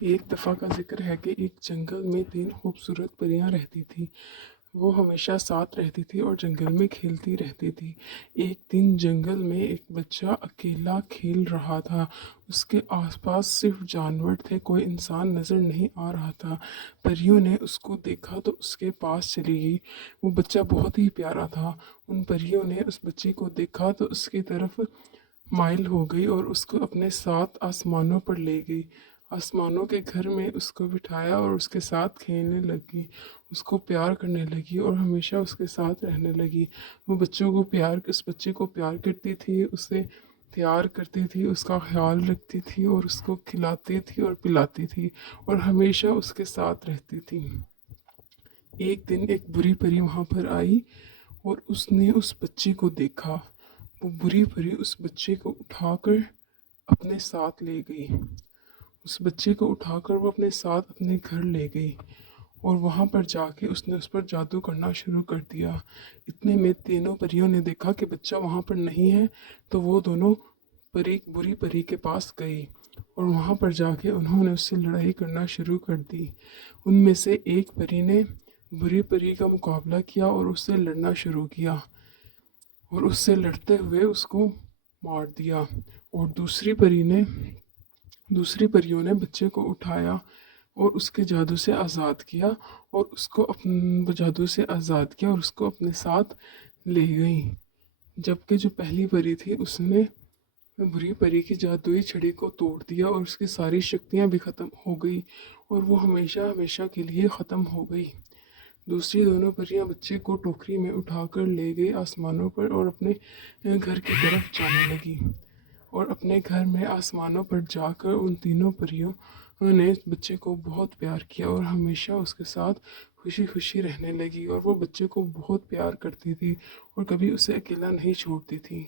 ایک دفعہ کا ذکر ہے کہ ایک جنگل میں 3 خوبصورت پریاں رہتی تھیں۔ وہ ہمیشہ ساتھ رہتی تھی اور جنگل میں کھیلتی رہتی تھی۔ ایک دن جنگل میں ایک بچہ اکیلا کھیل رہا تھا۔ اس کے آس پاس صرف جانور تھے، کوئی انسان نظر نہیں آ رہا تھا۔ پریوں نے اس کو دیکھا تو اس کے پاس چلی گئی۔ وہ بچہ بہت ہی پیارا تھا۔ ان پریوں نے اس بچے کو دیکھا تو اس کی طرف مائل ہو گئی اور اس کو اپنے ساتھ آسمانوں پر لے گئی۔ آسمانوں کے گھر میں اس کو بٹھایا اور اس کے ساتھ کھیلنے لگی، اس کو پیار کرنے لگی اور ہمیشہ اس کے ساتھ رہنے لگی۔ وہ اس بچے کو پیار کرتی تھی، اسے تیار کرتی تھی، اس کا خیال رکھتی تھی اور اس کو کھلاتی تھی اور پلاتی تھی اور ہمیشہ اس کے ساتھ رہتی تھی۔ ایک دن ایک بری پری وہاں پر آئی اور اس نے اس بچے کو دیکھا۔ وہ بری پری اس بچے کو اٹھا کر اپنے ساتھ لے گئی۔ اس بچے کو اٹھا کر وہ اپنے ساتھ اپنے گھر لے گئی اور وہاں پر جا کے اس نے اس پر جادو کرنا شروع کر دیا۔ اتنے میں تینوں پریوں نے دیکھا کہ بچہ وہاں پر نہیں ہے، تو وہ دونوں بری پری کے پاس گئی اور وہاں پر جا کے انہوں نے اس سے لڑائی کرنا شروع کر دی۔ ان میں سے ایک پری نے بری پری کا مقابلہ کیا اور اس سے لڑنا شروع کیا اور اس سے لڑتے ہوئے اس کو مار دیا، اور دوسری پریوں نے بچے کو اٹھایا اور اس کے جادو سے آزاد کیا اور اس کو اپنے جادو سے آزاد کیا اور اس کو اپنے ساتھ لے گئیں۔ جبکہ جو پہلی پری تھی اس نے بری پری کی جادوئی چھڑی کو توڑ دیا اور اس کی ساری شکتیاں بھی ختم ہو گئی اور وہ ہمیشہ ہمیشہ کے لیے ختم ہو گئی۔ دوسری دونوں پریاں بچے کو ٹوکری میں اٹھا کر لے گئی آسمانوں پر اور اپنے گھر کی طرف جانے لگی، اور اپنے گھر میں آسمانوں پر جا کر ان تینوں پریوں نے بچے کو بہت پیار کیا اور ہمیشہ اس کے ساتھ خوشی خوشی رہنے لگی، اور وہ بچے کو بہت پیار کرتی تھی اور کبھی اسے اکیلا نہیں چھوڑتی تھی۔